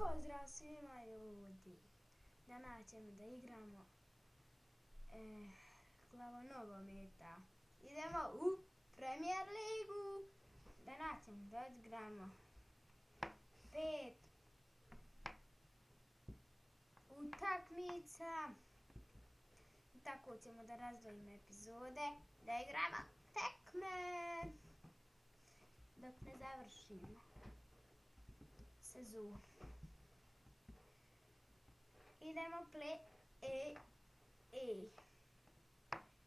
Pozdrav svima ljudi! Danas ćemo da igramo glavo nogometa. Idemo u Premier ligu. Danas ćemo da odigramo 5 utakmica. I tako ćemo da razdvojimo epizode, da igramo tekme dok ne završimo sezonu. Idemo play.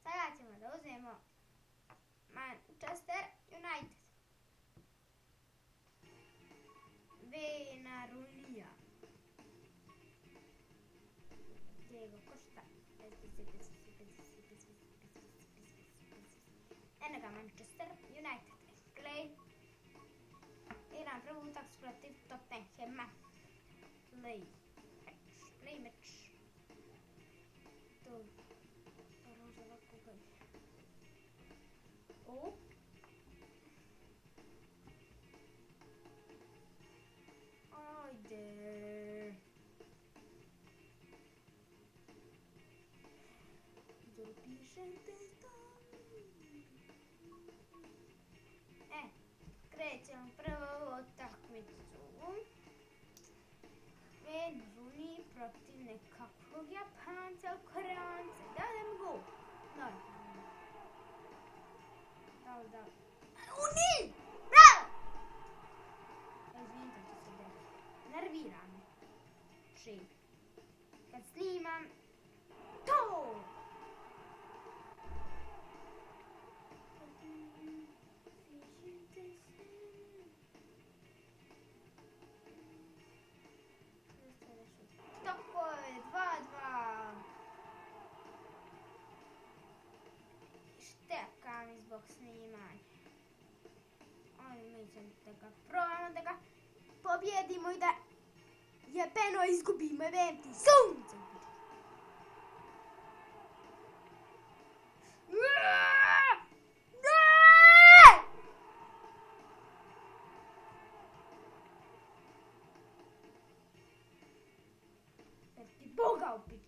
Sada ćemo da uzmemo Manchester United. Wayne Rooney. Diego Costa. Eno ga Manchester United. Play. Igram prvu utakmicu protiv Tottenhama. Play match. To roza lako gaj. O. Ajde. Zapišem te tam. Krećemo prvo utakmicu. Wayne Rooney protiv nekakvog Japanca ili Koreanca. Dajem gol. Normalno. Da. Rooney! Bravo! Izvinite što se desi. Nervira me. Šeg. Kad snimam to! Zbog snimanja. Mi ćemo da ga probamo, da ga pobjedimo i da jebeno izgubimo. Jebem ti sunce. Jer ti Boga upiti.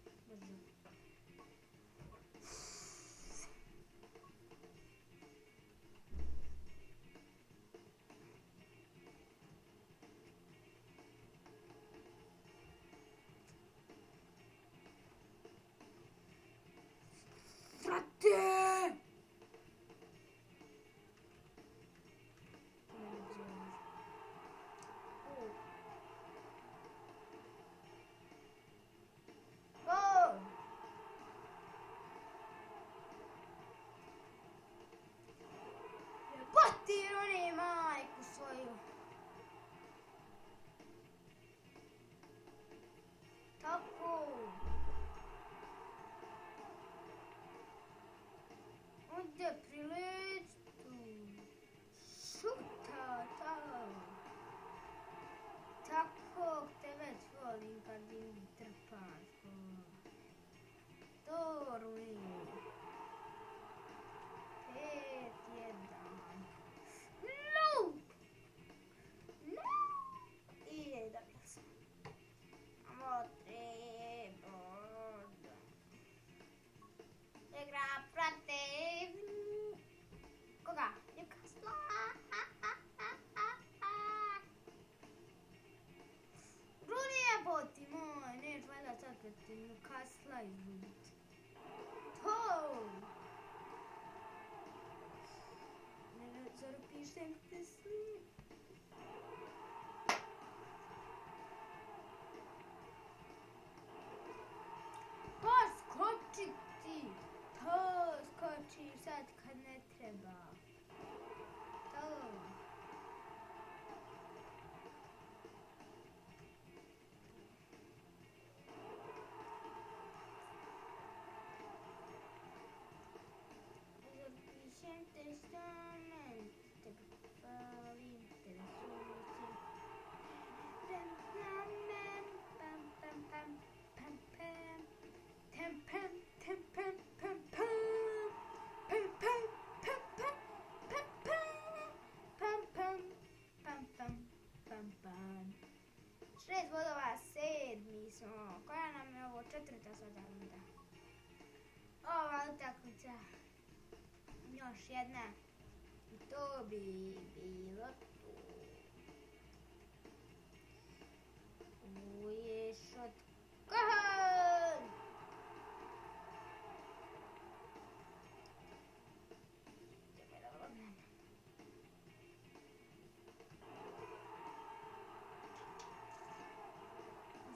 Ovdje priličtu. Šuta, tako te već volim kad im trpaš. To Rooney. 5-1. No! I dobio sam. Amo treba. Igra protiv koga? Newcastle. Rooney je boti moj. Neću valjda sad protiv Newcastle izgubiti. To! Ne zapišem te snim. Skoči ti! To skoči sad kad ne treba. To. Zapišem testament, tebe palim, tebe susim. Pam, pam, pam, pam, pam. Pam, pam, pam, pam, pam, pam. Pam, pam, pam, pam, pam, pam. Pam, pam, pam, pam, pam, pam. 6 bodova, 7. smo. Koja nam je ovo 4. sada runda? Ova utakmica. Još jedna. I to bi bilo tu. Uješ od kohon!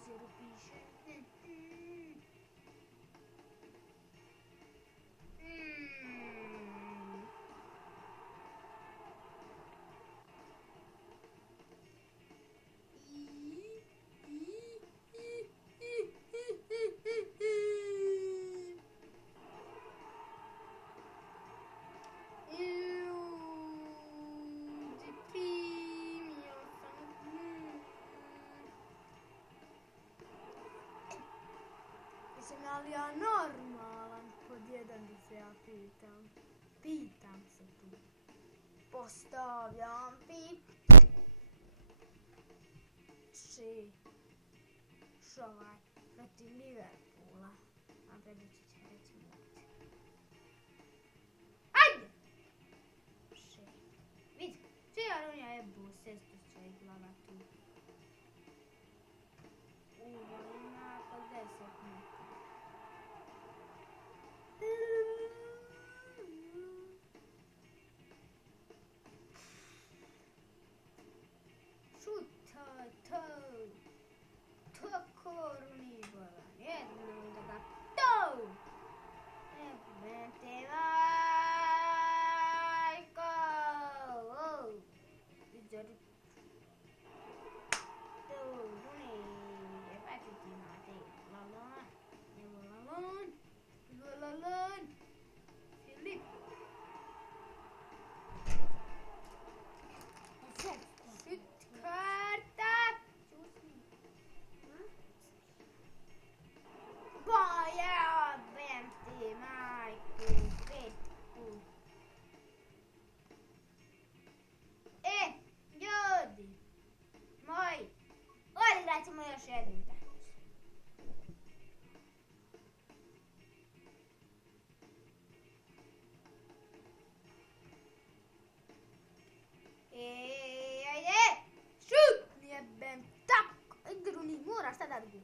Zero piše. Ali ja normalan pod jedan da se ja pitam. Pitam se tu. Postavljam Šovaj protiv Liverpoola. A predoći će reći mlati. Ajde! Vidi, čija runja je busestu će i glava tu. Ima oko 10 metara. Tako Runibolan, jednom da ga to! Jebem te majko! Izori. To Runi, jebati ti mate. Lalon, evo lalon, evo lalon. Filip. Šut karta. Jebem ti majku, petku. Ljudi moji, odigrat ćemo još jednu utakmicu. Ajde, šut, jebem tako. Igru ni moraš sada dgu.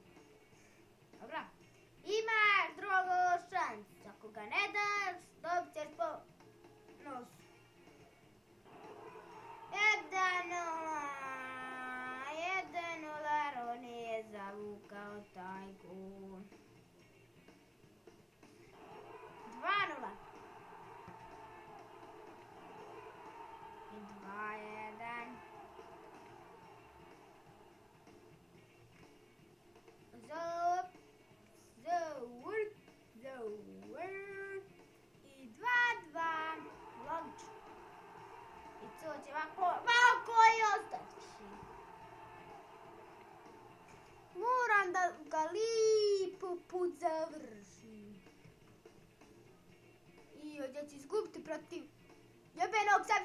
Dobra. Imaš drugu šansu, ako ga ne daš, dobit ćeš po nosu. 1:0, Roni je zavukao taj gol. 2:0. I 2:1. I 2:2. Logično. I to će ovako i ostati. Moram da ga lipo put završim. I ovdje ću izgubiti protiv jebenog sad